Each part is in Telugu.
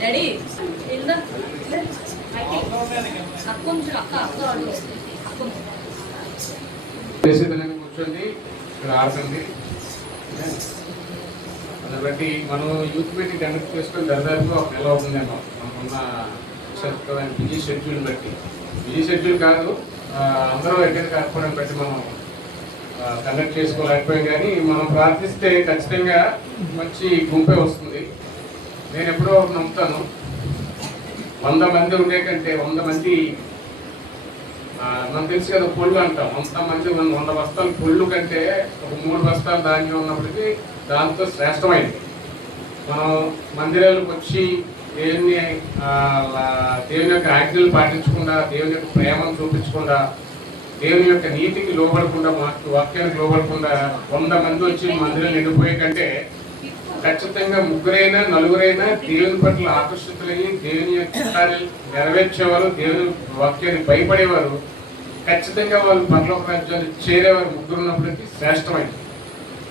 డాడీ ఇందా అక్కొంచెం అక్క అక్క కూర్చోండి, ఇక్కడ ఆడుతుంది. దాన్ని బట్టి మనం యూత్ మీటింగ్ కండక్ట్ చేసుకొని దాదాపు ఒక నెల అవుతుందేమో మనకున్న బిజీ షెడ్యూల్ బట్టి. బిజీ షెడ్యూల్ కాదు, అందరూ ఎక్కడ కాకపోవడం బట్టి మనం కండక్ట్ చేసుకోలేకపోయాం. కానీ మనం ప్రార్థిస్తే ఖచ్చితంగా మంచి గుంపే వస్తుంది. నేను ఎప్పుడో నమ్ముతాను, 100 మంది ఉండే కంటే 100 మంది మనకు తెలుసు కదా, పొళ్ళు అంటాం. 100 మంది 100 బస్తాలు పొళ్ళు కంటే ఒక 3 బస్తాలు ధాన్యం ఉన్నప్పటికీ దాంతో శ్రేష్టమైంది. మనం మందిరాలకు వచ్చి దేవుని యొక్క ఆజ్ఞలు పాటించకుండా, దేవుని యొక్క ప్రేమను చూపించకుండా, దేవుని యొక్క నీతికి లోబడకుండా, వాక్యానికి లోబడకుండా 100 మంది వచ్చి మందిరం నిండిపోయే కంటే ఖచ్చితంగా 3 4 దేవుని పట్ల ఆకర్షితులయ్యి దేవుని యొక్క నెరవేర్చేవారు, దేవుని వాక్యాన్ని భయపడేవారు, ఖచ్చితంగా వాళ్ళు పరలోక రాజ్యాన్ని చేరేవారు 3 ఉన్నప్పటికీ శ్రేష్టమైంది.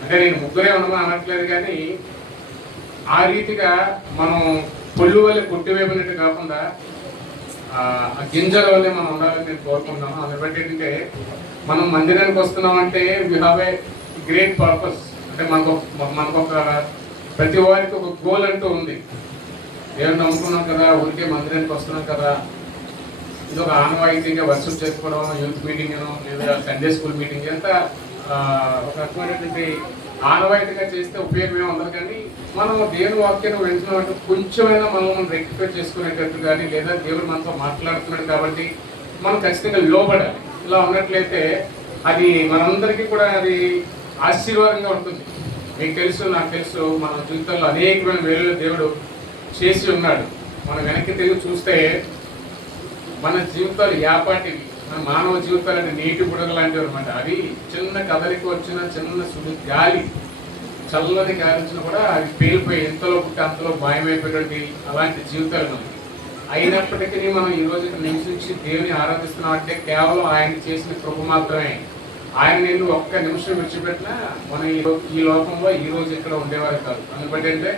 అంటే నేను 3 ఉన్నామని అనట్లేదు, కానీ ఆ రీతిగా మనం పొల్లు వల్ల కొట్టివేయబడినట్టు కాకుండా ఆ గింజల వల్లే మనం ఉండాలని నేను కోరుకుంటున్నాను. అందుని బట్టి ఏంటంటే, మనం మందిరానికి వస్తున్నామంటే we have a great purpose. అంటే మనకొక ప్రతి వారికి ఒక గోల్ అంటూ ఉంది. దేవుని నమ్ముకున్నాం కదా, ఊరికే మందిరానికి వస్తున్నాం కదా, ఇది ఒక ఆనవాయితీగా వర్షం చేసుకోవడం, యూత్ మీటింగ్ లేదా సండే స్కూల్ మీటింగ్ అంతా ఒక రకమైనటువంటి ఆనవాయితీగా చేస్తే ఉపయోగమే ఉండదు. కానీ మనం దేవుని వాక్యాన్ని వింటున్నామంటే కొంచెమైనా మనం రెక్టిఫై చేసుకునేటట్టు కానీ, లేదా దేవుడు మనతో మాట్లాడుతున్నాడు కాబట్టి మనం ఖచ్చితంగా లోబడాలి. ఇలా ఉన్నట్లయితే అది మనందరికీ కూడా అది ఆశీర్వాదంగా ఉంటుంది. మీకు తెలుసు, నాకు తెలుసు, మన జీవితంలో అనేకమైన వేలు దేవుడు చేసి ఉన్నాడు. మనం వెనక్కి తిరిగి చూస్తే మన జీవితాలు యాపాటివి, మన మానవ జీవితాలు అంటే నీటి బుడగ లాంటివి అనమాట. అవి చిన్న కదలికి వచ్చిన చిన్న సుడి గాలి, చల్లని గాలి వచ్చినా కూడా అవి పేలిపోయి ఎంతలో పుట్టి అంతలో మాయమైపోయినటువంటి అలాంటి జీవితాలు మనకి. అయినప్పటికీ మనం ఈ రోజు నివసించి దేవుని ఆరాధిస్తున్నాం అంటే కేవలం ఆయన చేసిన కృప మాత్రమే. ఆయన నేను ఒక్క నిమిషం విడిచిపెట్టినా మనం ఈ లోకంలో ఈ రోజు ఇక్కడ ఉండేవారు కాదు. అందుబట్టి అంటే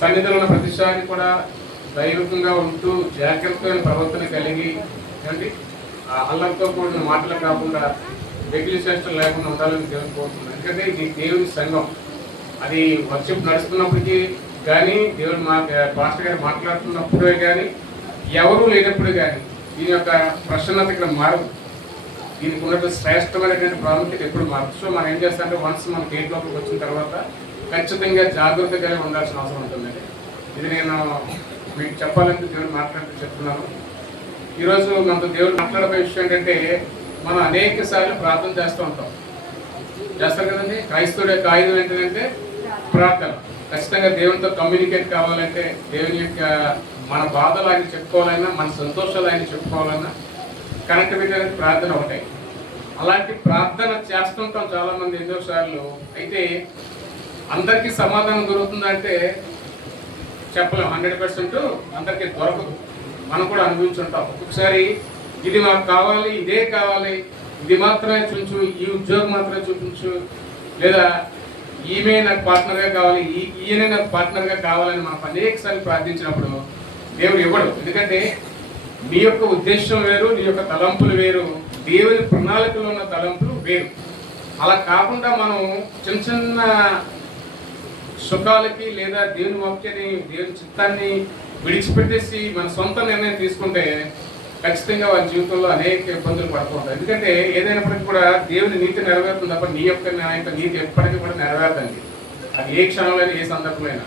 సన్నిధిలో ఉన్న ప్రతిసారి కూడా దైవికంగా ఉంటూ జాగ్రత్తమైన ప్రవర్తన కలిగి ఏంటి అల్లరితో కూడిన మాటలు కాకుండా వెకిలి చేష్టలు లేకుండా ఉండాలని దేవుని కోరుతున్నాను. ఎందుకంటే ఇది దేవుని సంఘం. అది వర్షిప్ నడుస్తున్నప్పటికీ కానీ, దేవుడు పాస్టర్ గారు మాట్లాడుతున్నప్పుడే కానీ, ఎవరూ లేనప్పుడు కానీ దీని యొక్క ప్రసన్నత ఇక్కడ మారదు. దీనికి ఉన్నటువంటి శ్రేష్టమైనటువంటి ప్రాముఖ్యత ఎప్పుడు మారదు. సో మనం ఏం చేస్తామంటే, వన్స్ మన గేట్ లోపలికి వచ్చిన తర్వాత ఖచ్చితంగా జాగ్రత్తగా ఉండాల్సిన అవసరం ఉంటుందండి. ఇది నేను మీకు చెప్పాలంటే దేవుడు మాట్లాడుతూ చెప్తున్నాను. ఈరోజు మనతో దేవుడు మాట్లాడే విషయం ఏంటంటే, మనం అనేక సార్లు ప్రార్థన చేస్తూ ఉంటాం. చేస్తారు కదండి. క్రైస్తవుడి యొక్క ఆయుధం ఏంటంటే ప్రార్థన. ఖచ్చితంగా దేవునితో కమ్యూనికేట్ కావాలంటే, దేవుని యొక్క మన బాధలు ఆయన చెప్పుకోవాలన్నా, మన సంతోషాలు ఆయన చెప్పుకోవాలన్నా కనెక్టివిటీ అనేది ప్రార్థన ఒకటే. అలాంటి ప్రార్థన చేస్తుంటాం చాలామంది ఎన్నోసార్లు. అయితే అందరికీ సమాధానం దొరుకుతుందంటే చెప్పలేం. 100% అందరికీ దొరకదు. మనం కూడా అనుభవించుంటాం. ఒక్కొక్కసారి ఇది మాకు కావాలి, ఇదే కావాలి, ఇది మాత్రమే చూపించు, ఈ ఉద్యోగం మాత్రమే చూపించు, లేదా ఈమె నాకు పార్ట్నర్గా కావాలి, ఈయనే నాకు పార్ట్నర్గా కావాలని మనం అనేకసార్లు ప్రార్థించినప్పుడు దేవుడు ఇవ్వడు. ఎందుకంటే నీ యొక్క ఉద్దేశం వేరు, నీ యొక్క తలంపులు వేరు, దేవుని ప్రణాళికలో ఉన్న తలంపులు వేరు. అలా కాకుండా మనం చిన్న చిన్న సుఖాలకి లేదా దేవుని వాక్యాన్ని, దేవుని చిత్తాన్ని విడిచిపెట్టేసి మన సొంత నిర్ణయం తీసుకుంటే ఖచ్చితంగా వాళ్ళ జీవితంలో అనేక ఇబ్బందులు పడుతూ ఉంటాయి. ఎందుకంటే ఏదైనప్పటికీ కూడా దేవుని నీతి నెరవేరుతుంది తప్ప నీ యొక్క నీతి ఎప్పటికీ కూడా నెరవేరుతుంది. అది ఏ క్షణంలో ఏ సందర్భమైనా.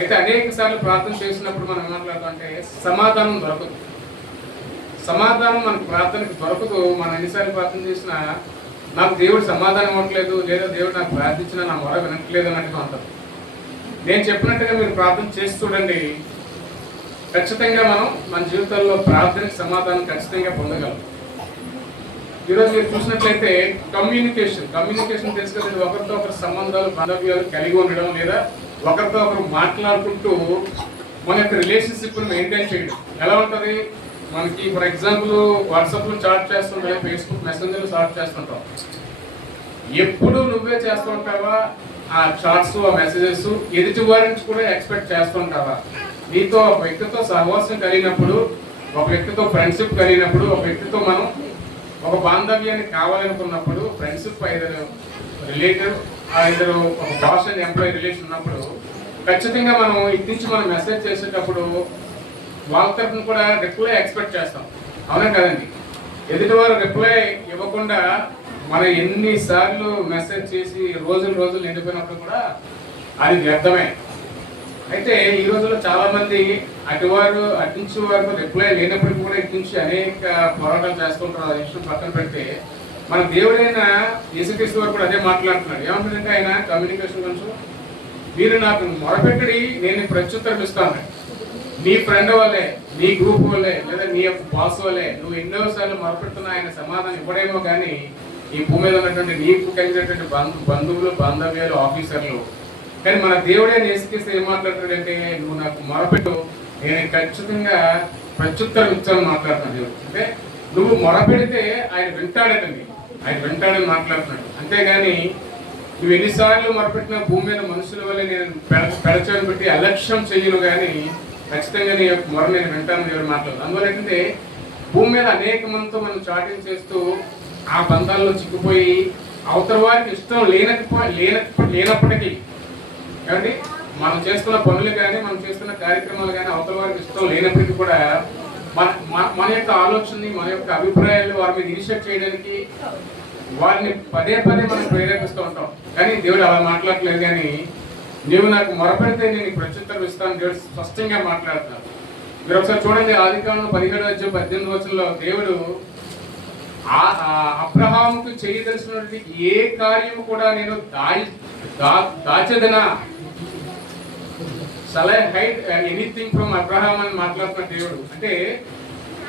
అయితే అనేక సార్లు ప్రార్థన చేసినప్పుడు మనం మాట్లాడుతాం అంటే సమాధానం దొరకదు. సమాధానం మనకు ప్రార్థనకు దొరకదు. మనం ఎన్నిసార్లు ప్రార్థన చేసినా నాకు దేవుడు సమాధానం ఇవ్వట్లేదు, లేదా దేవుడు నాకు ప్రార్థించినా నా మొర వినట్లేదు అన్నట్టుగా అంటారు. నేను చెప్పినట్టుగా మీరు ప్రార్థన చేసి చూడండి, ఖచ్చితంగా మనం మన జీవితంలో ప్రార్థనకి సమాధానం ఖచ్చితంగా పొందగలం. ఈరోజు మీరు చూసినట్లయితే కమ్యూనికేషన్ తెలుసు కదా, ఒకరితో ఒకరు సంబంధాలు, బాంధవ్యాలు కలిగి ఉండడం, లేదా ఒకరితో ఒకరు మాట్లాడుకుంటూ మన యొక్క రిలేషన్షిప్ని మెయింటైన్ చేయడం ఎలా ఉంటుంది. మనకి ఫర్ ఎగ్జాంపుల్ వాట్సాప్లో చాట్ చేస్తుంటాం, ఫేస్బుక్ మెసెంజర్లో చాట్ చేస్తుంటాం. ఎప్పుడు నువ్వే చేస్తూ ఉంటావా ఆ చాట్స్, ఆ మెసేజెస్? ఎదుటి వారి నుంచి కూడా ఎక్స్పెక్ట్ చేస్తూ ఉంటావా? నీతో ఒక వ్యక్తితో సహవాసం కలిగినప్పుడు, ఒక వ్యక్తితో ఫ్రెండ్షిప్ కలిగినప్పుడు, ఒక వ్యక్తితో మనం ఒక బాంధవ్యాన్ని కావాలనుకున్నప్పుడు, ఫ్రెండ్షిప్ ఐదరు రిలేటివ్ ఇద్దరు ఒక బాస్ అండ్ ఎంప్లాయీ రిలేషన్ ఉన్నప్పుడు ఖచ్చితంగా మనం ఇటు నుంచి మనం మెసేజ్ చేసేటప్పుడు వాళ్ళ తరఫున కూడా రిప్లై ఎక్స్పెక్ట్ చేస్తాం. అవునా కదండి? ఎదుటివారు రిప్లై ఇవ్వకుండా మనం ఎన్నిసార్లు మెసేజ్ చేసి రోజులు నిండిపోయినప్పుడు కూడా అది వ్యర్థమే. అయితే ఈ రోజుల్లో చాలా మంది అటించి వారు రిప్లై లేనప్పటికీ కూడా ఇటు నుంచి అనేక పోరాటాలు చేస్తుంటారు. ఆ విషయం పక్కన పెడితే మన దేవుడైన యేసుక్రీస్తు వారు కూడా అదే మాట్లాడుతున్నాడు. ఏమంటుందంటే ఆయన కమ్యూనికేషన్ గురించి, మీరు నాకు మొరపెట్టడి, నేను ప్రత్యుత్తరం ఇస్తాను. నీ ఫ్రెండ్ వల్లే, నీ గ్రూప్ వల్లే, లేదా నీ యొక్క బాస్ వల్లే నువ్వు ఎన్నోసార్లు మొరపెడుతున్నా ఆయన సమాధానం ఇవ్వడేమో కానీ ఈ భూమి మీద ఉన్నటువంటి నీకు కలిగినటువంటి బంధువులు, బాంధవ్యాలు, ఆఫీసర్లు, కానీ మన దేవుడే యేసుక్రీస్తు ఏం మాట్లాడుతాడంటే నువ్వు నాకు మొరపెట్టు, నేను ఖచ్చితంగా ప్రత్యుత్తరం ఇచ్చాను మాట్లాడుతున్నాను దేవుడు. అంటే నువ్వు మొరపెడితే ఆయన వింటాడటండి, ఆయన వింటాడని మాట్లాడుతున్నాడు. అంతేగాని నువ్వు ఎన్నిసార్లు మొరపెట్టిన భూమి మీద మనుషుల వల్ల నేను పెడచని పెట్టి అలక్ష్యం చెయ్యను, కానీ ఖచ్చితంగా నీ యొక్క మొర నేను వింటాను దేవుడు మాట్లాడు. అందువల్ల ఏంటంటే భూమి మీద అనేక మందితో మనం చాటింగ్ చేస్తూ ఆ బంధాల్లో చిక్కుపోయి అవతల వారికి ఇష్టం లేనప్పటికీ ఏమండి మనం చేస్తున్న పనులు కానీ మనం చేస్తున్న కార్యక్రమాలు కానీ అవతల వారికి ఇష్టం లేనప్పటికీ కూడా మన యొక్క ఆలోచనని, మన యొక్క అభిప్రాయాలు వారి మీద ఇనిషియేట్ చేయడానికి వారిని పదే మనం ప్రేరేపిస్తూ ఉంటాం. కానీ దేవుడు అలా మాట్లాడలేదు. కానీ నీవు నాకు మొరపెడితే నేను ప్రత్యుత్తరం ఇస్తాను దేవుడు స్పష్టంగా మాట్లాడుతున్నాడు. మీరు ఒకసారి చూడండి, ఆదికాండం 17:18 దేవుడు అబ్రహాముకు చేయదలిసినటువంటి ఏ కార్యము కూడా నేను దాచదనా, shall I hide anything from Abraham అని మాట్లాడుతున్న దేవుడు. అంటే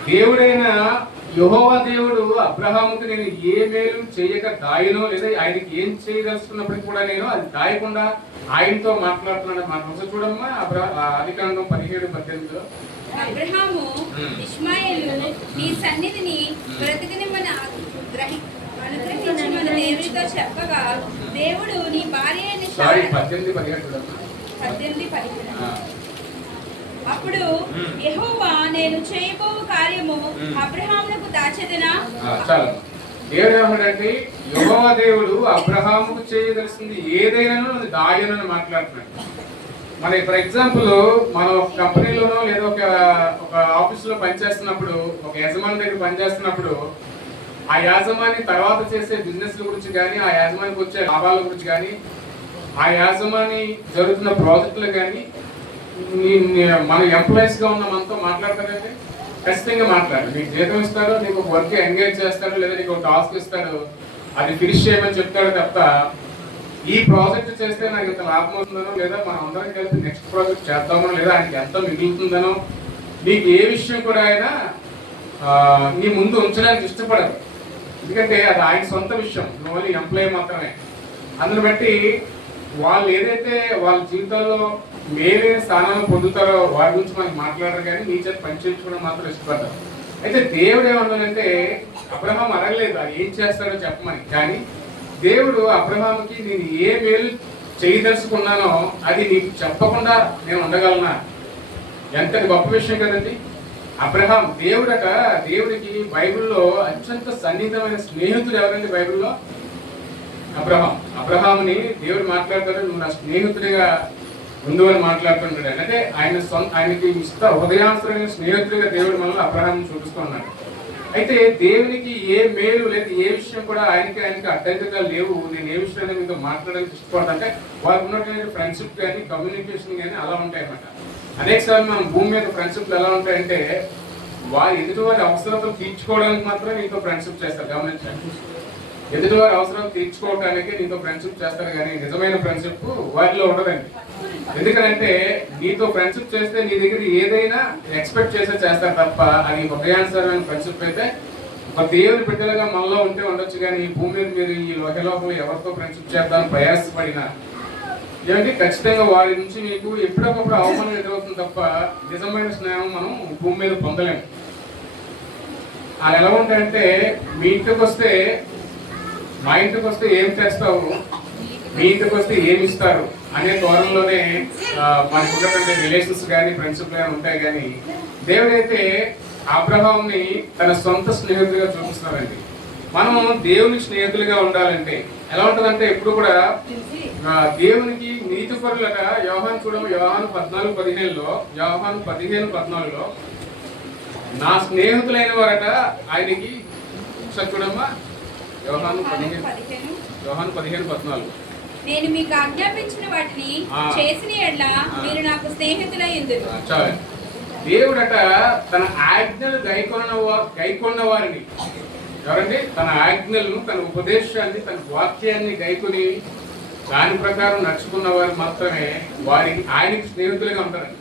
దేవుడైన యెహోవా దేవుడు అబ్రహాముకు నేను ఏ మేలు చేయక దాయనో, లేదా ఆయనకి ఏం చేయదలుచుకున్నప్పటికీ కూడా నేను అది దాయకుండా ఆయనతో మాట్లాడుతున్నాడు. మన ఒకసారి చూడమ్మా ఆదికాండం 17:18. అబ్రహాము ఇష్మాయేలు నీ సన్నిధిని బ్రతికనిమ్మని అనుగ్రహించమని దేవునితో చెప్పగా దేవుడు నీ భార్య అయిన 18:17 అప్పుడు యెహోవా నేను చేయబో కార్యము అబ్రహామునకు దాచెదనా. దేవుడు ఏమంటాడంటే యెహోవా దేవుడు అబ్రహాముకు చేయదలిసింది ఏదైనా దాయనని మాట్లాడుతున్నాడు. మన ఫర్ ఎగ్జాంపుల్ మనం ఒక కంపెనీలోనో లేదా ఒక ఆఫీసులో పనిచేస్తున్నప్పుడు, ఒక యజమాని దగ్గర పనిచేస్తున్నప్పుడు ఆ యాజమాని తర్వాత చేసే బిజినెస్ గురించి కానీ, ఆ యాజమానికి వచ్చే లాభాల గురించి కానీ, ఆ యాజమాని జరుగుతున్న ప్రాజెక్టులు కానీ మన ఎంప్లాయీస్ గా ఉన్న మనతో మాట్లాడతారంటే ఖచ్చితంగా మాట్లాడు. నీకు జీతం ఇస్తాడు, నీకు ఒక వర్క్ ఎంగేజ్ చేస్తాడు, లేదా నీకు ఒక టాస్క్ ఇస్తాడు, అది ఫినిష్ చేయమని చెప్తాడు తప్ప ఈ ప్రాజెక్ట్ చేస్తే నాకు ఇంత లాభం అవుతుందనో, లేదా మనం అందరం కలిపి నెక్స్ట్ ప్రాజెక్ట్ చేద్దామో, లేదా ఆయనకి ఎంత మిగులుతుందనో, నీకు ఏ విషయం కూడా ఆయన నీ ముందు ఉంచడానికి ఇష్టపడదు. ఎందుకంటే అది ఆయన సొంత విషయం, ఓన్లీ ఎంప్లాయీ మాత్రమే. అందుని బట్టి వాళ్ళు ఏదైతే వాళ్ళ జీవితాల్లో మేలే స్థానాన్ని పొందుతారో వారి గురించి మనకి మాట్లాడరు, కానీ నీ చేత పనిచేయించుకోవడం మాత్రం ఇష్టపడతారు. అయితే దేవుడు ఏమన్నాడంటే అబ్రహాం అడగలేదు అది ఏం చేస్తాడో చెప్పమని, కానీ దేవుడు అబ్రహాముకి నేను ఏ మేలు చేయదలుచుకున్నానో అది నీకు చెప్పకుండా నేను ఉండగలనా. ఎంత గొప్ప విషయం కదండి. అబ్రహాం దేవుడికి బైబిల్లో అత్యంత సన్నిహితమైన స్నేహితుడు ఎవరండి బైబిల్లో? అబ్రహాముని దేవుడు మాట్లాడతాడు, నువ్వు నా స్నేహితుడిగా ముందు అని మాట్లాడుతున్నాడు. అంటే ఆయనకి హృదయాంతరమైన స్నేహితుడిగా దేవుడు మనల్ని అబ్రహాం చూపిస్తున్నాడు. అయితే దేవునికి ఏ మేలు లేదు, ఏ విషయం కూడా ఆయనకి అడ్డంగా లేవు. నేను ఏ విషయాన్ని మీతో మాట్లాడడానికి ఇష్టపడతాను అంటే వారికి ఉన్నటువంటి ఫ్రెండ్షిప్ కానీ, కమ్యూనికేషన్ కానీ అలా ఉంటాయి అన్నమాట. అనేకసార్లు మనం భూమి మీద ఫ్రెండ్షిప్లు ఎలా ఉంటాయంటే వారి ఎదుటివారి అవసరాలు తీర్చుకోవడానికి మాత్రమే నీతో ఫ్రెండ్షిప్ చేస్తారు. గమనించండి, ఎదుటివారి అవసరాలు తీర్చుకోవడానికి నీతో ఫ్రెండ్షిప్ చేస్తారు, కానీ నిజమైన ఫ్రెండ్షిప్ వారిలో ఉండదండి. ఎందుకంటే నీతో ఫ్రెండ్షిప్ చేస్తే నీ దగ్గర ఏదైనా ఎక్స్పెక్ట్ చేస్తారు తప్ప అది హృదయానుసారమైన ఫ్రెండ్షిప్ అయితే ఒక దేవుని బిడ్డలుగా మనలో ఉంటే ఉండొచ్చు. కానీ ఈ భూమి మీద మీరు ఈ లోకలోపల ఎవరితో ఫ్రెండ్షిప్ చేద్దామని ప్రయాసపడినా ఏమంటే ఖచ్చితంగా వారి నుంచి మీకు ఎప్పుడొకప్పుడు అవమానం ఎదురవుతుంది తప్ప నిజమైన స్నేహం మనం భూమి మీద పొందలేము. అది ఎలా ఉంటాయంటే మా ఇంటికి వస్తే ఏం చేస్తావు, మీ ఇంటికి వస్తే ఏమి ఇస్తారు, అనే ధోరణిలోనే మనకు ఉన్నటువంటి రిలేషన్స్ కానీ ఫ్రెండ్షిప్ కానీ ఉంటాయి. కానీ దేవుడైతే అబ్రహాంని తన సొంత స్నేహితుడిగా చూపిస్తున్నారండి. మనం దేవుని స్నేహితులుగా ఉండాలంటే ఎలా ఉంటుందంటే ఎప్పుడు కూడా దేవునికి నీతి పరులట. యోహాను చూడము, యోహాను 14:15లో, యోహాను 15:14లో నా స్నేహితులైన వారట ఆయనకి చూడమ్మా. యోహాను 15:14 నేను మీకు ఆజ్ఞాపించిన వాటిని చేసిన యెడల మీరు నాకు స్నేహితులై ఉందురు. చాలు. దేవుడట తన ఆజ్ఞలు గైకొన్న వారిని, ఎవరండి? తన ఆజ్ఞలను, తన ఉపదేశాన్ని, తన వాక్యాన్ని గైకొని దాని ప్రకారం నడుచుకున్న వారు మాత్రమే ఆయనకి స్నేహితులుగా ఉంటారండి.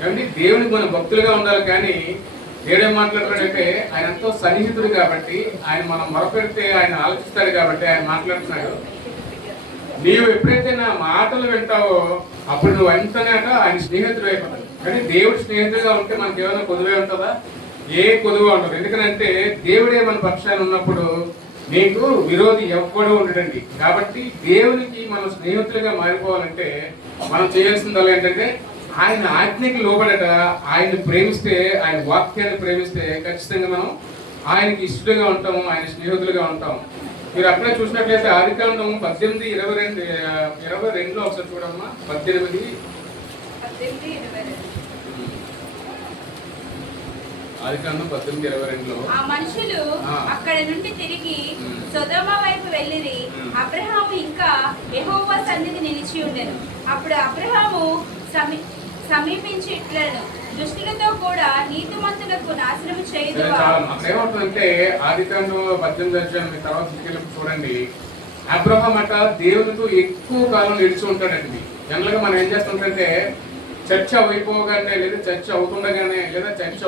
ఏమండి? దేవునికి మనం భక్తులుగా ఉండాలి. కానీ దేవుడు ఏం మాట్లాడుతున్నాడంటే ఆయన ఎంతో సన్నిహితుడు కాబట్టి, ఆయన మనం మొరపెడితే ఆయన ఆలోచిస్తాడు కాబట్టి ఆయన మాట్లాడుతున్నాడు. నీవు ఎప్పుడైతే నా మాటలు వింటావో అప్పుడు నువ్వు వెంటనే ఆయన స్నేహితుడు అయిపోతాడు. కానీ దేవుడు స్నేహితుడిగా ఉంటే మనకి ఏమైనా కొదువే ఉంటుందా? ఏ కొదువ ఉండదు. ఎందుకంటే దేవుడే మన పక్షాన్ని ఉన్నప్పుడు నీకు విరోధి ఎవ్వడూ ఉండడండి. కాబట్టి దేవునికి మనం స్నేహితులుగా మారిపోవాలంటే మనం చేయాల్సిందల్లా ఏంటంటే ఆయన ఆజ్ఞకి లోబడట, ఆయన్ని ప్రేమిస్తే, ఆయన వాక్యాన్ని ప్రేమిస్తే ఖచ్చితంగా మనం ఆయనకి ఇష్టలుగా ఉంటాము, ఆయన స్నేహితులుగా ఉంటాము. మీరు అక్కడే చూసినట్లయితే ఆదికాండం 18:22 ఒకసారి చూడమ్మా. 18:22 ఆదికాండం 18:22లో ఆ మనుషులు అక్కడ నుండి తిరిగి సొదొమ వైపు వెళ్ళిరి. అబ్రహాము ఇంకా యెహోవా సన్నిధి నిలిచి ఉండెను. అప్పుడు అబ్రహాము సమీపించి ఇట్లను, దుష్టులతో కూడా నీతిమంతులకు నాశనము చేయదువా. అక్కడ ఏమవుతుందంటే ఆదికాండం 18 తర్వాత చూడండి. అబ్రహాం అట దేవునితో ఎక్కువ కాలం నిలిచి ఉంటాడండి. జనరల్గా మనం ఏం చేస్తుంటే చర్చ అయిపోగానే, లేదా చర్చ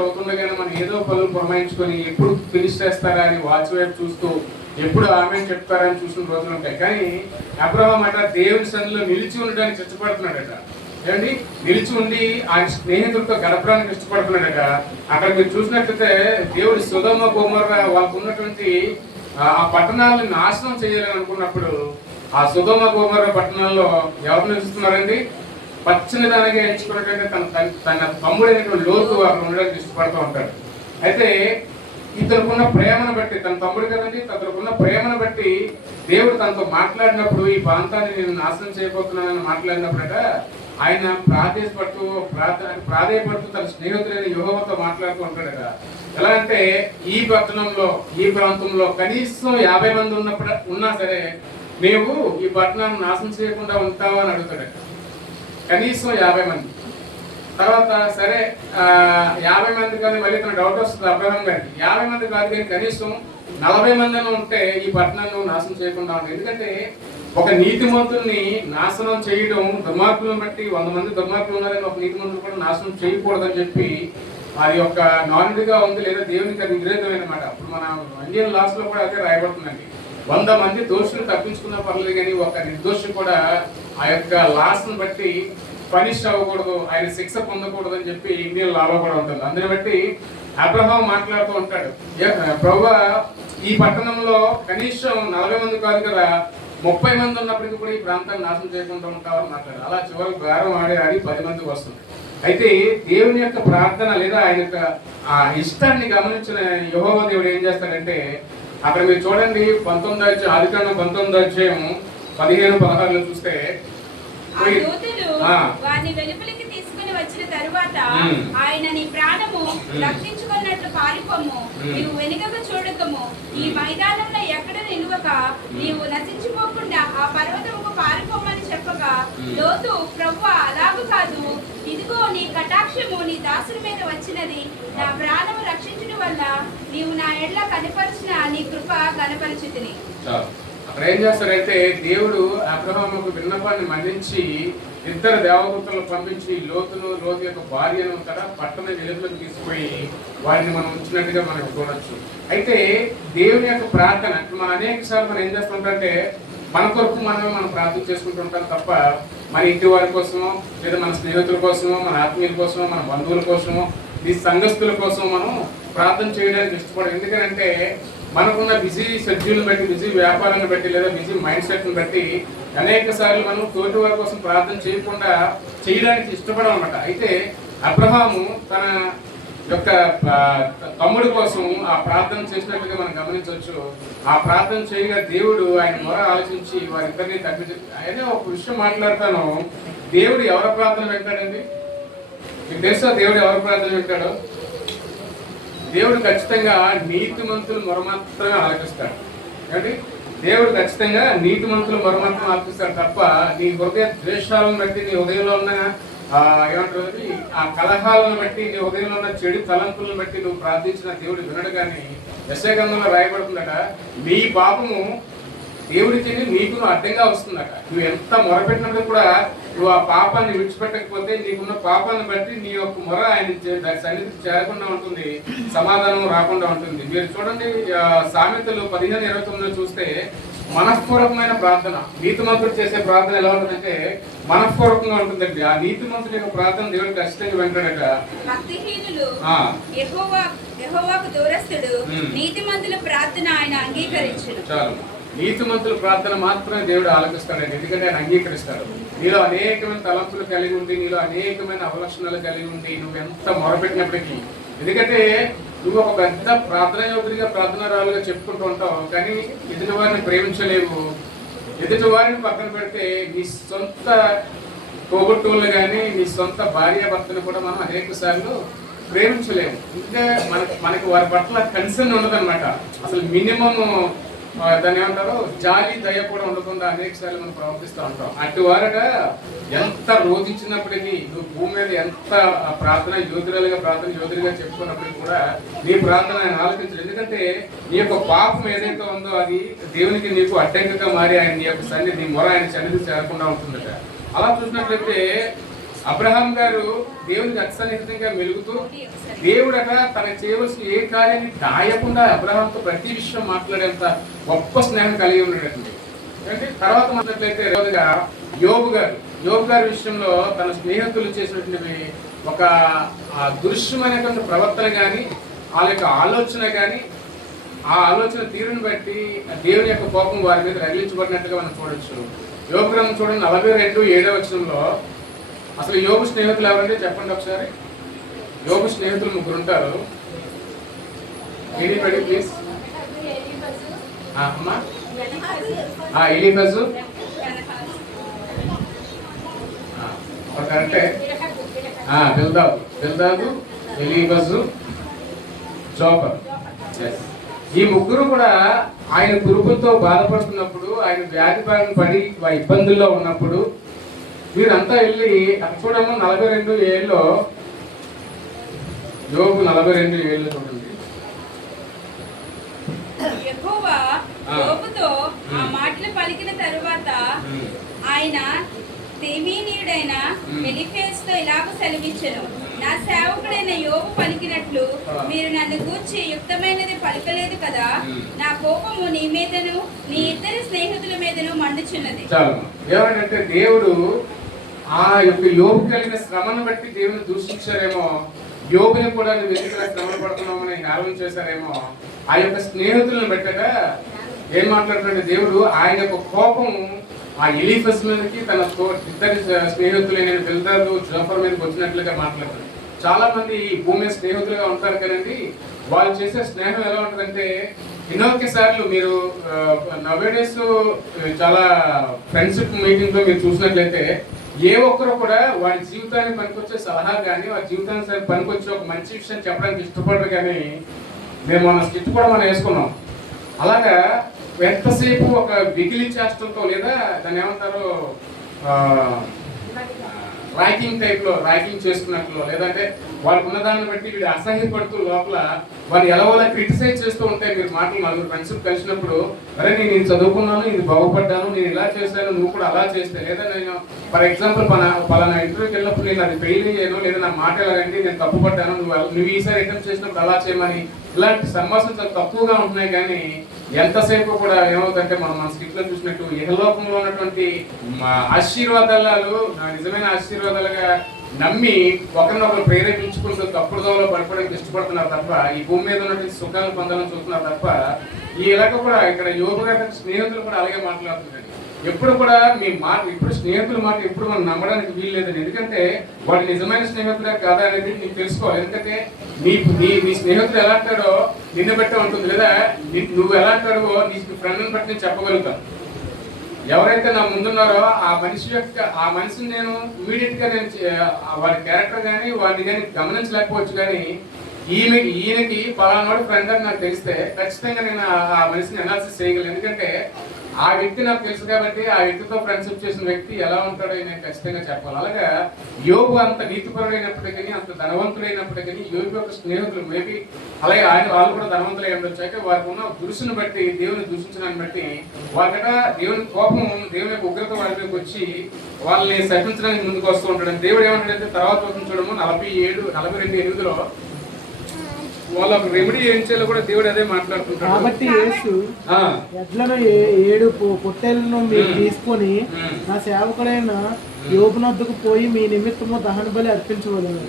అవుతుండగానే మనం ఏదో పనులు పురమాయించుకొని ఎప్పుడు ఫినిష్ చేస్తారా అని వాచ్ వైపు చూస్తూ ఎప్పుడు ఆమె చెప్తారని చూసిన రోజులు ఉంటాయి. కానీ అబ్రహాం అట దేవుని సన్నిధిలో నిలిచి ఉండడానికి ఇష్టపడుతున్నాడట. ఏమండి? నిలిచి ఉండి ఆయన స్నేహితులతో గడపడానికి ఇష్టపడుతున్నాడట. అక్కడ మీరు చూసినట్లయితే దేవుడు సొదొమ గొమొర్రా వాళ్ళకు ఉన్నటువంటి ఆ పట్టణాలను నాశనం చేయాలని అనుకున్నప్పుడు ఆ సొదొమ గొమొర్రా పట్టణాల్లో ఎవరు నిలుస్తున్నారండి? పచ్చని దానిగా ఎంచుకున్నట్లయితే తన తమ్ముడైనటువంటి లోతు అక్కడ ఉండడానికి ఇష్టపడుతూ ఉంటాడు. అయితే ఇతనుకున్న ప్రేమను బట్టి, తన తమ్ముడు కదండి, తనకున్న ప్రేమను బట్టి దేవుడు తనతో మాట్లాడినప్పుడు ఈ ప్రాంతాన్ని నేను నాశనం చేయబోతున్నానని మాట్లాడినప్పుడట ఆయన ప్రాధేయపడుతూ తన స్నేహితులైన యెహోవాతో మాట్లాడుతూ ఉంటాడట. ఎలా అంటే ఈ పట్టణంలో, ఈ ప్రాంతంలో కనీసం 50 మంది ఉన్నా సరే నీవు ఈ పట్టణాన్ని నాశనం చేయకుండా ఉంటావా అని అడుగుతాడట. కనీసం 50 మంది. తర్వాత సరే 50 మంది కానీ మళ్ళీ తన డౌట్ వస్తుంది అబ్రహాం గారికి. 50 మంది కాదు కానీ కనీసం 40 మంది ఉంటే ఈ పట్టణాన్ని నాశనం చేయకుండా ఉంటాయి. ఎందుకంటే ఒక నీతిమంతుల్ని నాశనం చేయడం, దుర్మార్గులను బట్టి 100 మంది దుర్మార్గులు ఉన్నారని ఒక నీతిమంతులు కూడా నాశనం చేయకూడదని చెప్పి అది ఒక నానుడిగా ఉంది, లేదా దేవునికి అది విరోధమైన మాట. అప్పుడు మన ఇండియన్ లాస్ లో కూడా అదే రాయబడుతుందండి. 100 మంది దోషులు తప్పించుకున్న పర్లేదు కానీ ఒక నిర్దోషి కూడా ఆ యొక్క లాస్ ను బట్టి పనిష్ అవ్వకూడదు, ఆయన శిక్ష పొందకూడదు అని చెప్పి ఇండియన్ లాలో కూడా ఉంటుంది. అందుని బట్టి అబ్రహాం మాట్లాడుతూ ఉంటాడు, ప్రభువా ఈ పట్టణంలో కనీసం 40 మంది కాదు కదా 30 మంది ఉన్నప్పటికీ కూడా ఈ ప్రాంతాన్ని నాశనం చేయకుండా ఉంటామని మాట్లాడు. అలా చివరికి బేరం ఆడి 10 మందికి వస్తుంది. అయితే దేవుని యొక్క ప్రార్థన లేదా ఆయన యొక్క ఆ ఇష్టాన్ని గమనించిన యెహోవా దేవుడు ఏం చేస్తాడంటే అక్కడ మీరు చూడండి 19 ఆదికాండం 19:15-16 చూస్తే వారిని వెలుపలికి తీసుకుని వచ్చిన తరువాత ఆయన నీ ప్రాణము రక్షించుకున్నట్లు పారిపోము, నీవు వెనుకకు చూడకము, ఈ మైదానంలో ఎక్కడ నిలువక నీవు నశించిపోకుండా ఆ పర్వతముకు పారిపోమని చెప్పగా లోతు, ప్రభువా అలాగు కాదు, ఇదిగో నీ కటాక్షము నీ దాసుని మీద వచ్చినది, నా ప్రాణము రక్షించడం వల్ల నీవు నా ఎడ్ల కనపరిచిన నీ కృప కనపరిచితిని. అక్కడ ఏం చేస్తాడంటే దేవుడు అబ్రహాముకు విన్నపాన్ని మన్నించి 2 దేవదూతలను పంపించి లోతు యొక్క భార్యను తన పట్టణ వెలుగులకు తీసుకుపోయి వారిని మనం ఉంచినట్టుగా మనం చూడొచ్చు. అయితే దేవుని యొక్క ప్రార్థన మనం అనేక సార్లు మనం ఏం చేస్తుంటే మన కొరకు మనం ప్రార్థన చేసుకుంటుంటాం తప్ప మన ఇంటి వారి కోసమో, లేదా మన స్నేహితుల కోసమో, మన ఆత్మీయుల కోసమో, మన బంధువుల కోసమో, ఈ సంఘస్థుల కోసం మనం ప్రార్థన చేయడానికి ఇష్టపడం. ఎందుకంటే మనకున్న బిజీ షెడ్యూల్ని బట్టి, బిజీ వ్యాపారాన్ని బట్టి, లేదా బిజీ మైండ్ సెట్ని బట్టి అనేక సార్లు మనం తోటి వారి కోసం ప్రార్థన చేయకుండా చేయడానికి ఇష్టపడం అన్నమాట. అయితే అబ్రహాము తన యొక్క తమ్ముడి కోసం ఆ ప్రార్థన చేసినట్లుగా మనం గమనించవచ్చు. ఆ ప్రార్థన చేయగా దేవుడు ఆయన మొర ఆలోచించి వారిద్దరిని తగ్గించి ఆయన ఒక విషయం మాట్లాడతాను. దేవుడు ఎవరి ప్రార్థన వింటాడండి? మీకు తెలుసా దేవుడు ఎవరి ప్రార్థన వింటాడో? దేవుడు ఖచ్చితంగా నీతిమంతులు మొర మాత్రమే ఆలకిస్తాడు. ఏమండి? దేవుడు ఖచ్చితంగా నీతిమంతులు మొర మాత్రమే ఆలకిస్తాడు తప్ప నీ హృదయ ద్వేషాలను బట్టి, నీ హృదయంలో ఉన్న ఏమంటారు ఆ కలహాలను బట్టి, నీ ఉదయంలో ఉన్న చెడు తలంపులను బట్టి నువ్వు ప్రార్థించిన దేవుడు వినడు. కానీ యెషయా గ్రంథంలో రాయబడుతుందట, నీ పాపము దేవుడికి నీకు అడ్డంగా వస్తుందట. నువ్వు ఎంత మొరపెట్టినప్పుడు కూడా నువ్వు ఆ పాపాన్ని విడిచిపెట్టకపోతే నీకున్న పాపాన్ని బట్టి నీ యొక్క మొర ఆయన సన్నిధికి చేరకుండా ఉంటుంది, సమాధానం రాకుండా ఉంటుంది. మీరు చూడండి సామెతలు 15:29 చూస్తే మనఃపూర్వకమైన ప్రార్థన, నీతిమంతుడు చేసే ప్రార్థన ఎలా ఉంటుందంటే మనఃపూర్వకంగా ఉంటుందండి. ఆ నీతిమంతుడి యొక్క ప్రార్థన దేవుడికి ఖచ్చితంగా వింటాడట. భక్తిహీనులు యెహోవాకు దూరస్తుడు, నీతిమంతుల ప్రార్థన ఆయన అంగీకరించును. చాలు, నీతిమంతుల ప్రార్థన మాత్రమే దేవుడు ఆలకిస్తాడండి. ఎందుకంటే ఆయన అంగీకరిస్తాడు. నీలో అనేకమైన తలంపులు కలిగి ఉండి, నీలో అనేకమైన అవలక్షణాలు కలిగి ఉండి, నువ్వు ఎంత మొరపెట్టినప్పటికీ, ఎందుకంటే నువ్వు ఒక పెద్ద ప్రార్థన యోధుడిగా, ప్రార్థనారాలుగా చెప్పుకుంటూ ఉంటావు, కానీ ఎదుటి వారిని ప్రేమించలేవు. ఎదుటి వారిని పక్కన పెడితే నీ సొంత తోబుట్టువులు కానీ, నీ సొంత భార్య భర్తను కూడా మనం అనేక సార్లు ప్రేమించలేము. ఎందుకంటే మనకి వారి పట్ల కన్సర్న్ ఉండదన్నమాట. అసలు మినిమం దాన్ని ఏమంటారు, జాలి దయ కూడా ఉండకుండా అనేక సార్లు మనం ప్రవర్తిస్తూ ఉంటాం. అటు వారట ఎంత రోధించినప్పటికీ, నువ్వు భూమి మీద ఎంత ప్రార్థన యోధులుగా చెప్పుకున్నప్పటికీ కూడా నీ ప్రార్థన ఆయన ఆలోచించలేదు. ఎందుకంటే నీ యొక్క పాపం ఏదైతే ఉందో అది దేవునికి నీకు అడ్డంకిగా మారి ఆయన నీ యొక్క సన్నిధి, నీ మొర ఆయన సన్నిధి చేరకుండా ఉంటుందట. అలా చూసినట్లయితే అబ్రహాం గారు దేవునికి అసన్నిహితంగా మెలుగుతూ, దేవుడట తనకు చేయవలసిన ఏ కార్యాన్ని దాయకుండా అబ్రహాంతో ప్రతి విషయం మాట్లాడేంత గొప్ప స్నేహం కలిగి ఉండేటండి. అంటే తర్వాత మాట్లాడితే యోబు గారి విషయంలో తన స్నేహితులు చేసినటువంటి ఒక దృశ్యమైనటువంటి ప్రవర్తన కానీ, వాళ్ళ యొక్క ఆలోచన కానీ, ఆ ఆలోచన తీరుని బట్టి దేవుని యొక్క కోపం వారి మీద రగిలించబడినట్టుగా మనం చూడొచ్చు. యోబు గ్రంథం చూడండి 42:7 అసలు యోబు స్నేహితులు ఎవరంటే చెప్పండి ఒకసారి. యోబు స్నేహితులు 3 ఉంటారు. Anybody please. అమ్మా ఎలీఫజు అంటే బిల్దాదు, ఎలీఫజు, జోబర్. ఈ 3 కూడా ఆయన కురుపులతో బాధపడుతున్నప్పుడు, ఆయన వ్యాధి బారిన పడి ఇబ్బందుల్లో ఉన్నప్పుడు వీరంతా వెళ్ళి అక్కడ చూడము 42:7 యోబు 42:7 చూడండి. యెహోవా యోబుతో ఆ మాటలు పలికిన తరువాత ఆయన తేమీనీయుడైన ఎలీఫజుతో ఇలాగ సెలవిచ్చెను, నా సేవకుడైన యోబు పలికినట్లు మీరు నన్ను గూర్చి యుక్తమైనది పలకలేదు కదా, నా కోపము నీ మీదను నీ ఇద్దరి స్నేహితుల మీదను మండుచున్నది. చాలు, ఏమంటే దేవుడు ఆ యొక్క యోబు కలిగిన శ్రమను బట్టి దేవుని దూషించారేమో, యోబుని కూడా నువ్వు ఎందుకు శ్రమలు పడుతున్నామని ఆరోపణ చేశారేమో. ఆ యొక్క స్నేహితులను బట్టక ఏం మాట్లాడుతుంటే దేవుడు ఆయన యొక్క కోపం ఆ ఎలీఫస్ మీదకి, తన ఇద్దరి స్నేహితులైన బిల్దాదు, జోఫర్ మీదకి వచ్చినట్లుగా మాట్లాడుతారు. చాలా మంది ఈ భూమి స్నేహితులుగా ఉంటారు కదండి, వాళ్ళు చేసే స్నేహం ఎలా ఉంటుందంటే ఎన్నోకి సార్లు మీరు నవేడేస్ చాలా ఫ్రెండ్షిప్ మీటింగ్ లో మీరు చూసినట్లయితే ఏ ఒక్కరు కూడా వాడి జీవితానికి పనికొచ్చే సలహా కానీ, వాడి జీవితానికి పనికొచ్చే ఒక మంచి విషయం చెప్పడానికి ఇష్టపడరు. కానీ మేము మన స్కిట్ కూడా మనం వేసుకున్నాం. అలాగా ఎంతసేపు ఒక విగిలి చేష్టలతో, లేదా దాన్ని ఏమంటారు ర్యాకింగ్ టైప్లో ర్యాకింగ్ చేసుకున్నట్లు, లేదంటే వాళ్ళకు ఉన్నదాన్ని బట్టి వీడు అసహ్యపడుతూ లోపల వారు ఎలాగోలా క్రిటిసైజ్ చేస్తూ ఉంటే మీరు మాటలు నలుగురు ఫ్రెండ్షిప్ కలిసినప్పుడు, అరే నేను చదువుకున్నాను, ఇది బాగుపడ్డాను, నేను ఇలా చేశాను, నువ్వు కూడా అలా చేస్తే, లేదా నేను ఫర్ ఎగ్జాంపుల్ పలానా ఇంటర్వ్యూకి వెళ్ళినప్పుడు నేను అది ఫెయిల్ అయ్యాను, లేదా నా మాట ఎలాగంటే నేను తప్పు పడ్డాను, నువ్వు ఈసారి అటెంప్ట్ చేసినప్పుడు అలా చేయమని, ఇలాంటి సంభాషణలు చాలా తక్కువగా ఉంటున్నాయి. కానీ ఎంతసేపు కూడా ఏమవుతుందంటే మన స్కిట్లో చూసినట్టు ఇహలోకంలో ఉన్నటువంటి ఆశీర్వాదాలు నిజమైన ఆశీర్వాదాలుగా నమ్మి ఒకరినొకరు ప్రేరేపించుకుంటూ తప్పుడు దోవలో పడిపోవడానికి ఇష్టపడుతున్నారు తప్ప, ఈ భూమి మీద ఉన్నటువంటి సుఖాలను పొందాలని చూస్తున్నారు తప్ప ఈ ఇలాగ కూడా ఇక్కడ యోగు గారి స్నేహితులు కూడా అలాగే మాట్లాడుతుందండి. ఎప్పుడు కూడా మీ మాట, ఇప్పుడు స్నేహితుల మాట ఎప్పుడు మనం నమ్మడానికి వీలు లేదండి. ఎందుకంటే వాడు నిజమైన స్నేహితుడే కాదా అనేది నీకు తెలుసుకోవాలి. ఎందుకంటే నీ స్నేహితుడు ఎలా అంటాడో నిన్ను బట్టే ఉంటుంది, లేదా నువ్వు ఎలా అంటాడో నీ ఫ్రెండ్ని బట్టి నేను చెప్పగలుగుతాను. ఎవరైతే నా ముందున్నారో ఆ మనిషిని నేను ఇమీడియట్ గా నేను వాడి క్యారెక్టర్ కానీ వాడిని కానీ గమనించలేకపోవచ్చు. కానీ ఈయనకి పలానాడు ఫ్రెండ్ అని నాకు తెలిస్తే ఖచ్చితంగా నేను ఆ మనిషిని అనాలిసిస్ చేయగలను. ఎందుకంటే ఆ వ్యక్తి నాకు తెలుసు కాబట్టి ఆ వ్యక్తితో ఫ్రెండ్షిప్ చేసిన వ్యక్తి ఎలా ఉంటాడో నేను ఖచ్చితంగా చెప్పాలి. అలాగా యోగు అంత నీతిపరుడైనప్పటికీ, అంత ధనవంతుడైనప్పటికీ, యోగు యొక్క స్నేహితులు మేబీ అలాగే వాళ్ళు కూడా ధనవంతులై ఉండొచ్చాక వారికి ఉన్న దురుసును బట్టి, దేవుని దూషించడాన్ని బట్టి వాళ్ళకట దేవుని కోపం, దేవుని యొక్క ఉగ్రత వాళ్ళ మీదకి వచ్చి వాళ్ళని శపించడానికి ముందుకు వస్తూ ఉంటాడు. దేవుడు ఏమంటాడంటే తర్వాత చూడము 42:8 వాళ్ళ రెమెడీ ఏం చేయాలో కూడా దేవుడు అదే మాట్లాడుతుంటాడు. కాబట్టి యేసు ఎడ్లను 7 పొట్టేలను మీరు తీసుకొని నా సేవకుడైన యోబునొద్దకు పోయి మీ నిమిత్తము దహన బలి అర్పించవలెను.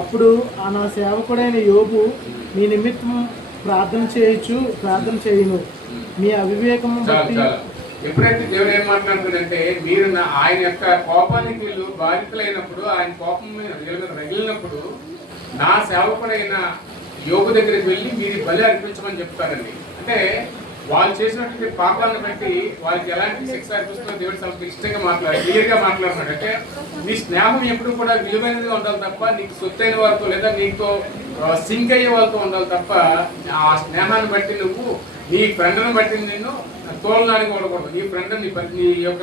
అప్పుడు నా సేవకుడైన యోబు మీ నిమిత్తము ప్రార్థన చేయును. మీ అవివేకము బట్టి. ఎప్పుడైతే దేవుడు ఏం మాట్లాడుతుందంటే మీరు ఆయన యొక్క కోపానికి వీళ్ళు బాధితులైనప్పుడు, ఆయన కోపం మీద రగిలినప్పుడు నా సేవకుడైన యోగు దగ్గరికి వెళ్ళి మీరు బలి అర్పించమని చెప్తారండి. అంటే వాళ్ళు చేసినటువంటి పాపాలను బట్టి వాళ్ళకి ఎలాంటి శిక్ష అర్పిస్తుందో దేవుడు చాలా క్లియర్ గా మాట్లాడుతున్నాడు. అంటే నీ స్నేహం ఎప్పుడు కూడా విలువైనదిగా ఉండాలి తప్ప, నీకు సొత్తైన వారితో లేదా నీతో సింక్ అయ్యే వాళ్ళతో ఉండాలి తప్ప, ఆ స్నేహాన్ని బట్టి నువ్వు నీ ఫ్రెండ్ని బట్టి నిన్ను తోలనానికి ఉండకూడదు. నీ ఫ్రెండ్ నీ యొక్క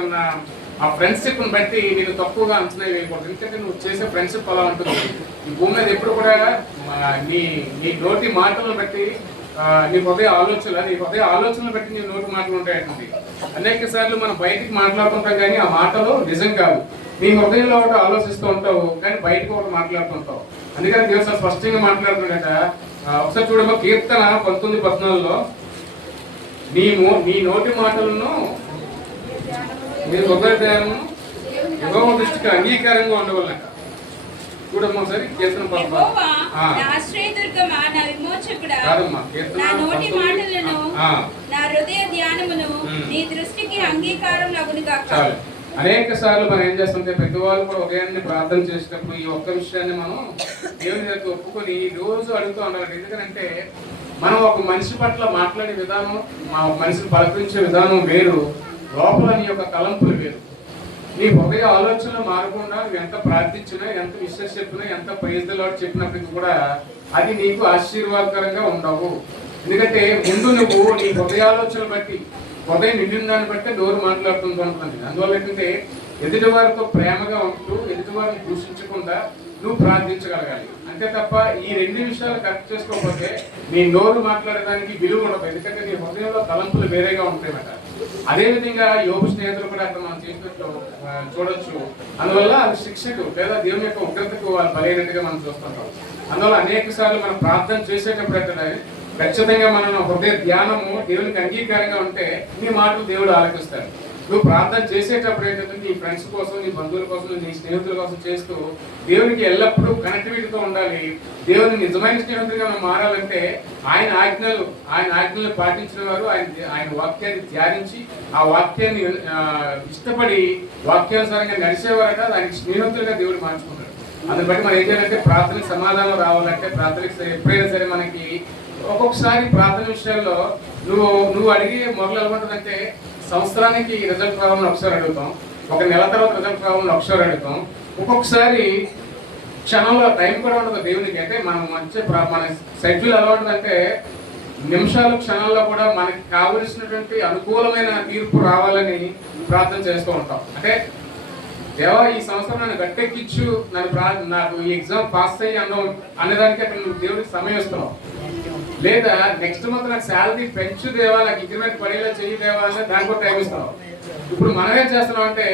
ఆ ఫ్రెండ్షిప్ ని బట్టి నేను తక్కువగా అంచనా వేయకూడదు. ఎందుకంటే నువ్వు చేసే ఫ్రెండ్షిప్ అలా ఉంటుంది. ఈ భూమి మీద ఎప్పుడు కూడా నీ నోటి మాటలను బట్టి నీ హృదయ ఆలోచనలు బట్టి నీ నోటి మాటలు ఉంటాయండి. అనేక సార్లు మనం బయటికి మాట్లాడుతుంటాం కానీ ఆ మాటలు నిజం కాదు. నీ హృదయంలో ఒకటి ఆలోచిస్తూ ఉంటావు కానీ బయటకు ఒకటి మాట్లాడుతుంటావు. అందుకని దేవుడు స్పష్టంగా మాట్లాడుతున్నాడట. ఒకసారి చూడమో కీర్తన 19:14 నీ నోటి మాటలను మీ హృదయ ధ్యానము యెహోవా దృష్టికి అంగీకారంగా ఉండవలనట. చూడమ్మా ఒకసారి కీర్తన అనేక సార్లు మనం ఏం చేస్తుంటే ప్రతి వాళ్ళు కూడా ఉదయాన్నే ప్రార్థన చేసేటప్పుడు ఈ ఒక్క విషయాన్ని మనం దేవుని దగ్గర ఒప్పుకొని రోజు అడుగుతూ ఉండాలి. ఎందుకంటే మనం ఒక మనిషి పట్ల మాట్లాడే విధానం, మనిషిని పలకరించే విధానం వేరు, లోపల నీ యొక్క తలంపులు వేరు. నీ హృదయ ఆలోచనలు మారకుండా నువ్వు ఎంత ప్రార్థించినా, ఎంత విశ్వాస చెప్పినా, ఎంత ప్రైజ్ ది లార్డ్ చెప్పినప్పటికీ కూడా అది నీకు ఆశీర్వాదకరంగా ఉండవు. ఎందుకంటే ముందు నువ్వు నీ హృదయాలోచనలు బట్టి, హృదయం నిండిన దాన్ని బట్టి నోరు మాట్లాడుతుంటూ ఉంటుంది. అందువల్ల ఏంటంటే ఎదుటి వారితో ప్రేమగా ఉంటూ ఎదుటి వారిని దూషించకుండా నువ్వు ప్రార్థించగలగాలి. అంతే తప్ప ఈ 2 విషయాలు కరెక్ట్ చేసుకోకపోతే నీ నోరు మాట్లాడడానికి విలువ ఉండదు. ఎందుకంటే నీ హృదయంలో తలంపులు వేరేగా ఉంటాయన్నమాట. అదేవిధంగా యోబు స్నేహితులు కూడా అక్కడ మనం చేసినట్లు చూడొచ్చు. అందువల్ల అది శిక్షకు లేదా దేవుని యొక్క ఉగ్రతకు వాళ్ళు బలైనట్టుగా మనం చూస్తుంటాం. అందువల్ల అనేక సార్లు మనం ప్రార్థన చేసేటప్పుడు అంటే ఖచ్చితంగా మన హృదయ ధ్యానము దేవునికి అంగీకారంగా ఉంటే నీ మాటలు దేవుడు ఆలకిస్తాడు. నువ్వు ప్రార్థన చేసేటప్పుడు ఏంటంటే నీ ఫ్రెండ్స్ కోసం, నీ బంధువుల కోసం, నీ స్నేహితుల కోసం చేస్తూ దేవునికి ఎల్లప్పుడూ కనెక్టివిటీతో ఉండాలి. దేవుని నిజమైన స్నేహితుడిగా మనం మారాలంటే ఆయన ఆజ్ఞలు పాటించిన వారు, ఆయన వాక్యాన్ని ధ్యానించి ఆ వాక్యాన్ని ఇష్టపడి వాక్యానుసారంగా నడిచేవారట దానికి స్నేహితులుగా దేవుడు మార్చుకుంటాడు. అందుని బట్టి మనం ఏం చేయాలంటే ప్రార్థనకు సమాధానం రావాలంటే ప్రార్థనకి ఎప్పుడైనా సరే మనకి ఒక్కొక్కసారి ప్రార్థన విషయాల్లో నువ్వు అడిగే మొదలు ఎలా ఉంటుందంటే సంవత్సరానికి రిజల్ట్ రావాలని ఒకసారి అడుగుతాం, ఒక నెల తర్వాత రిజల్ట్ రావాలని ఒకసారి అడుగుతాం. ఒక్కొక్కసారి క్షణంలో టైం కూడా ఉండదు దేవునికి. అంటే మనం మన షెడ్యూల్ ఎలా ఉంటుందంటే నిమిషాలు క్షణాల్లో కూడా మనకి కావలసినటువంటి అనుకూలమైన తీర్పు రావాలని ప్రార్థన చేస్తూ ఉంటాం. అంటే దేవా ఈ సంవత్సరం నన్ను గట్టెక్కించు, నాకు ఈ ఎగ్జామ్ పాస్ అయ్యి అనేదానికి అక్కడ నువ్వు దేవుడికి సమయం ఇస్తున్నావు. లేదా నెక్స్ట్ మంత్ నాకు శాలరీ పెంచు దేవా, నాకు ఇంక్రిమెంట్ పడేలా చేయి దేవా అంటే దానికి కూడా టైం ఇస్తున్నావు. ఇప్పుడు మనం ఏం చేస్తున్నాం అంటే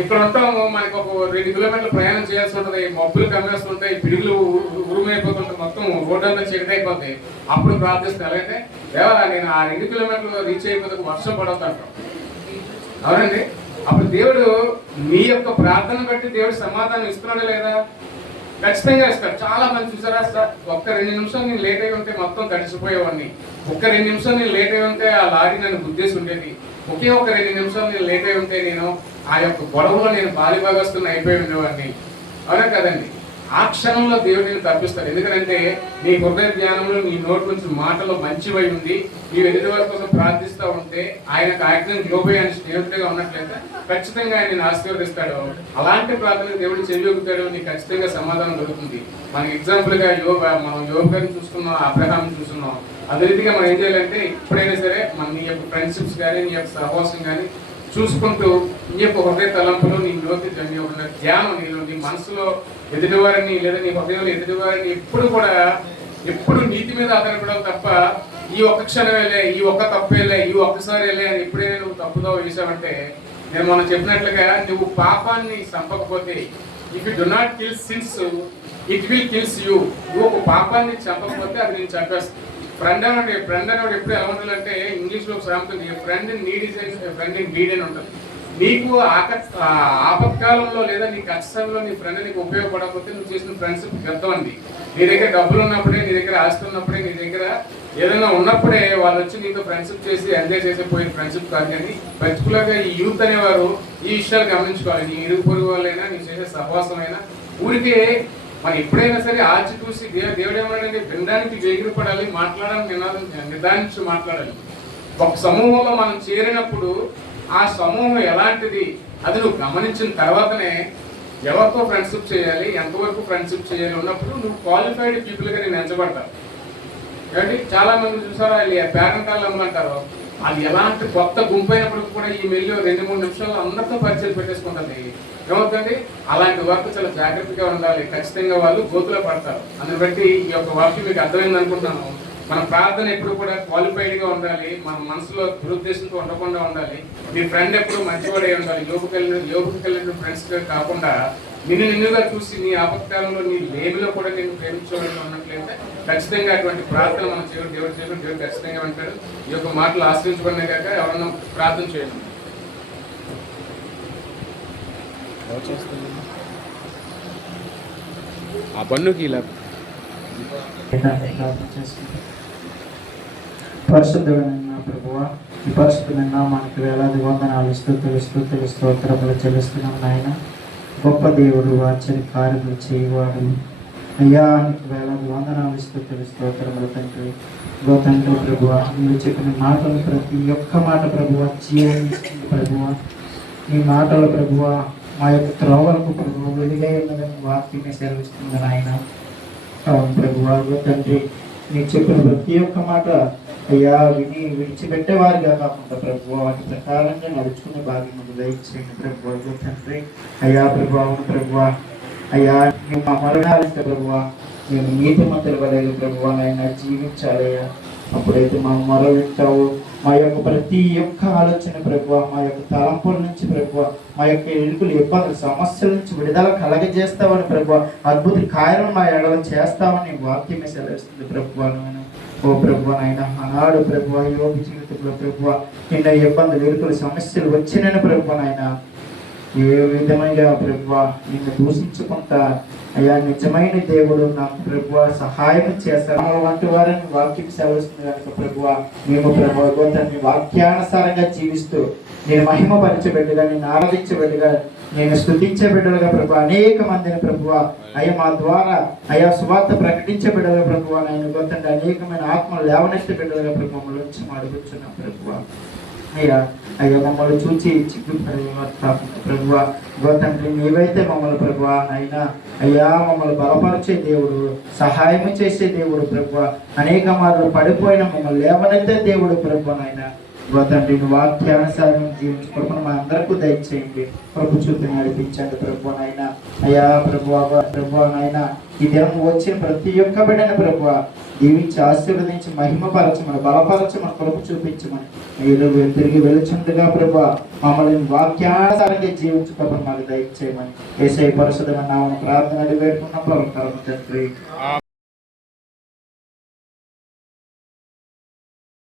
ఇక్కడ ఉంటాము, మనకు ఒక 2 కిలోమీటర్లు ప్రయాణం చేయాల్సి ఉంటుంది, మబ్బులు కమ్మేస్తుంటాయి, పిడుగులు ఉరుమైపోతుంటాయి, మొత్తం రోడ్డు అంతా చీకటి అయిపోతాయి. అప్పుడు ప్రార్థిస్తాను అలాగే దేవా నేను ఆ 2 కిలోమీటర్లు రీచ్ అయిపోతే వర్షం పడవుతాను. అవునండి, అప్పుడు దేవుడు నీ యొక్క ప్రార్థన బట్టి దేవుడు సమాధానం ఇస్తున్నాడా లేదా? ఖచ్చితంగా ఇస్తాడు. చాలా మంది చూసారా సార్, ఒక్క 2 నిమిషాలు నేను లేట్ అయి ఉంటే మొత్తం తడిసిపోయేవాడిని. ఒక్క 2 నిమిషాలు నేను లేట్ అయి ఉంటే ఆ లారీ నన్ను గుద్దేసి ఉండేది. ఒకే ఒక 2 నిమిషాలు నేను లేట్ అయి ఉంటే నేను ఆ యొక్క గొడవలో నేను బాలిభాగస్తుని అయిపోయి ఉండేవాడిని. అవునా కదండి? ఆ క్షణంలో దేవుడు నేను తప్పిస్తాడు. ఎందుకంటే నీ హృదయ జ్ఞానంలో నీ నోటి నుంచి మాటలు మంచివై ఉంది, నీవు ఎదుటి వారి కోసం ప్రార్థిస్తూ ఉంటే, ఆయనకు ఆజ్ఞను గ్లోబై అని స్నేహితుడిగా ఉన్నట్లయితే ఖచ్చితంగా ఆయన నేను ఆశీర్వదిస్తాడు. అలాంటి ప్రార్థనకు దేవుడు చెవియొక్కుతాడు, నీకు ఖచ్చితంగా సమాధానం దొరుకుతుంది. మనకి ఎగ్జాంపుల్గా మనం యోబు గారిని చూసుకున్నాం, అబ్రహాం చూస్తున్నాం. అదే రీతిగా మనం ఏం చేయాలంటే ఎప్పుడైనా సరే నీ యొక్క ఫ్రెండ్షిప్స్ కానీ నీ యొక్క సహవాసం కానీ చూసుకుంటూ నీ యొక్క హృదయ తలంపులు నీ నోటి ధ్యానం నీ మనసులో ఎదుటివారిని లేదా నీ హృదయంలో ఎదుటివారిని ఎప్పుడు నీతి మీద ఆధారపడాలి తప్ప ఈ ఒక్క క్షణం వెళ్ళే, ఈ ఒక్క తప్పు వెళ్ళే, ఈ ఒక్కసారి వెళ్ళే అని ఎప్పుడైనా నువ్వు తప్పుదో వేసావంటే, నేను మనం చెప్పినట్లుగా నువ్వు పాపాన్ని చంపకపోతే, if you do not kill sins it will kills you. నువ్వు ఒక పాపాన్ని చంపకపోతే అది నేను చంపేస్తాను. ఫ్రెండ్ అన్నాడు ఎప్పుడు ఎలా ఉండాలంటే, ఇంగ్లీష్లో సామెత friend in need is friend in need అని ఉంటుంది. నీకు ఆపత్కాలంలో లేదా నీ కష్టంలో నీ ఫ్రెండ్ నీకు ఉపయోగపడకపోతే నువ్వు చేసిన ఫ్రెండ్షిప్ వ్యర్థం అండి. నీ దగ్గర డబ్బులు ఉన్నప్పుడే, నీ దగ్గర ఆస్తి ఉన్నప్పుడే, నీ దగ్గర ఏదైనా ఉన్నప్పుడే వాళ్ళు వచ్చి నీతో ఫ్రెండ్షిప్ చేసి ఎంజాయ్ చేసే పోయిన ఫ్రెండ్షిప్ కాదు. కానీ పర్టికులర్గా ఈ యూత్ అనేవారు ఈ విషయాలు గమనించుకోవాలి. నీ ఇరుగు పొరుగు వాళ్ళైనా, నీ చేసే సహవాసమైనా ఊరికే మనం ఎప్పుడైనా సరే ఆచి చూసి దేవుడు ఏమన్నాడంటే వినడానికి వేగిరపడాలి, మాట్లాడాలని నిదానించి మాట్లాడాలి. ఒక సమూహంలో మనం చేరినప్పుడు ఆ సమూహం ఎలాంటిది అది నువ్వు గమనించిన తర్వాతనే ఎవరితో ఫ్రెండ్షిప్ చేయాలి, ఎంతవరకు ఫ్రెండ్షిప్ చేయాలి ఉన్నప్పుడు నువ్వు క్వాలిఫైడ్ పీపుల్గా నేను ఎంచబడతాను. కాబట్టి చాలా మంది చూసారా, పేరెంటాలు అమ్మంటారు, అది ఎలాంటి కొత్త గుంపు అయినప్పటికీ కూడా ఈ మెల్లి 2-3 నిమిషాల్లో అందరితో పరిచయం పెట్టేసుకుంటుంది. ఏమవుతుంది? అలాంటి వర్క్ చాలా జాగ్రత్తగా ఉండాలి. ఖచ్చితంగా వాళ్ళు గోతులో పడతారు. అందుని బట్టి ఈ యొక్క వాక్యం మీకు అర్థమైంది అనుకుంటున్నాను. మన ప్రార్థన ఎప్పుడు కూడా క్వాలిఫైడ్గా ఉండాలి, మన మనసులో దురుద్దేశంతో ఉండకుండా ఉండాలి. మీ ఫ్రెండ్ ఎప్పుడు మంచివాడే ఉండాలి. యోగుకి వెళ్ళిన ఫ్రెండ్స్ కాకుండా నిన్నుగా చూసి నీ ఆపత్కాలంలో నీ లేమిలో కూడా నేను ప్రేమించడం ఉన్నట్లయితే ఖచ్చితంగా అటువంటి ప్రార్థన మన దేవుడు ఖచ్చితంగా ఉంటాడు. ఈ యొక్క మాటలు ఆశ్రయించబడిన కాక ఎవరన్నా ప్రార్థన చేయండి. ఆ పన్నుకి ఇలా పరిశుద్ధమైన ప్రభువా, ఈ పరిశుద్ధమైన మనకి వేలాది వందనాలు స్తోత్రములు చెల్లిస్తున్నాం నాయన. గొప్ప దేవుడు, ఆశ్చర్య కార్యములు చేయవాడు అయ్యా, నీకు వేలాది వందనాలు స్తోత్రములు తండ్రి. తండ్రి ప్రభువా, మీరు చెప్పిన మాటలు ప్రతి ఒక్క మాట ప్రభువా జీవనిస్తుంది ప్రభువా. ఈ మాటలు ప్రభువా మా యొక్క త్రోవలకు ప్రభువా వెలుగై ఉన్నదని వాక్యమే సెలవిస్తుంది నాయన. అవును ప్రభువా, తండ్రి నీకు చెప్పిన ప్రతి ఒక్క మాట అయ్యా విని విడిచిపెట్టేవారిగా కాకుండా ప్రభువా వాటి ప్రకారంగా నడుచుకునే భాగ్యం దయచేయండి ప్రభువా. తండ్రి అయ్యా ప్రభువా, అవును ప్రభువా, అయ్యా మేము మా మరణాలిస్తే ప్రభువా మేము నీతిమంతులు వలె ప్రభువా నాయన జీవించాలయ్యా. అప్పుడైతే మా మొర వింటావు, మా యొక్క ప్రతి ఒక్క ఆలోచన ప్రభువా, మా యొక్క తలంపుల నుంచి ప్రభువా, మా యొక్క ఎలుకలు ఇబ్బందులు సమస్యల నుంచి విడుదల కలగజేస్తావని ప్రభువా, అద్భుత కార్యం మా ఎడల చేస్తావని వాక్యమే సెలవిస్తుంది ప్రభువా. ఓ ప్రభువా నాయన, ఆనాడు ప్రభువా యోగి జీవితంలో ప్రభువా ఎన్నో ఇబ్బందులు ఎలుకలు సమస్యలు వచ్చినని ప్రభువా నాయన ఏ విధంగా ప్రభువా నిన్ను దూషించుకుంటా అయ్యా నిజమైన దేవుడు నాకు ప్రభువా సహాయం చేస్తాను వంటి వారిని వాక్యం సెలవుస్తుంది కనుక ప్రభువా మేము ప్రభువా తండ్రి వాక్యానుసారంగా జీవిస్తూ నేను మహిమపరిచే బిడ్డగా, నేను ఆరాధించే బిడ్డగా, నేను స్తుతించే బిడ్డలుగా ప్రభు అనేక మందిని ప్రభువా అయ్యా మా ద్వారా అయ్యా సువార్త ప్రకటించే బిడ్డలుగా ప్రభువా నేను తండ్రి అనేకమైన ఆత్మలు లేవనెత్తే బిడ్డలుగా ప్రభు మమ్మల్ని నుంచి అడుగుతున్నాం ప్రభువా. అయ్యా మమ్మల్ని చూచి చిక్కుపడే ప్రభువా తండ్రి నీవైతే మమ్మల్ని ప్రభువా అయినా అయ్యా మమ్మల్ని బలపరిచే దేవుడు, సహాయం చేసే దేవుడు ప్రభువా, అనేక మార్లు పడిపోయిన మమ్మల్ని లేవనెత్తే దేవుడు ప్రభువా నాయన. తండ్రి వాక్యానుసారం జీవించుకోవడం మా అందరికీ దయచేయండి. ప్రభు చూపి నడిపించండి ప్రభువా నాయన. అయ్యా ప్రభువా నాయన ఈ దినం వచ్చిన ప్రతి ఒక్క బిడ్డను ప్రభువా దీవించి ఆశీర్వదించి మహిమపరచమని బలపరచమని ప్రభు చూపించమని తిరిగి వెలుచుండగా ప్రభువా మమ్మల్ని వాక్యానుసారంగా జీవించుకోవడం మాకు దయచేయమని యేసయ్య పరిశుద్ధమైన నామమున ప్రార్థన అడిగి వేడుకున్న ప్రభువు తండ్రి.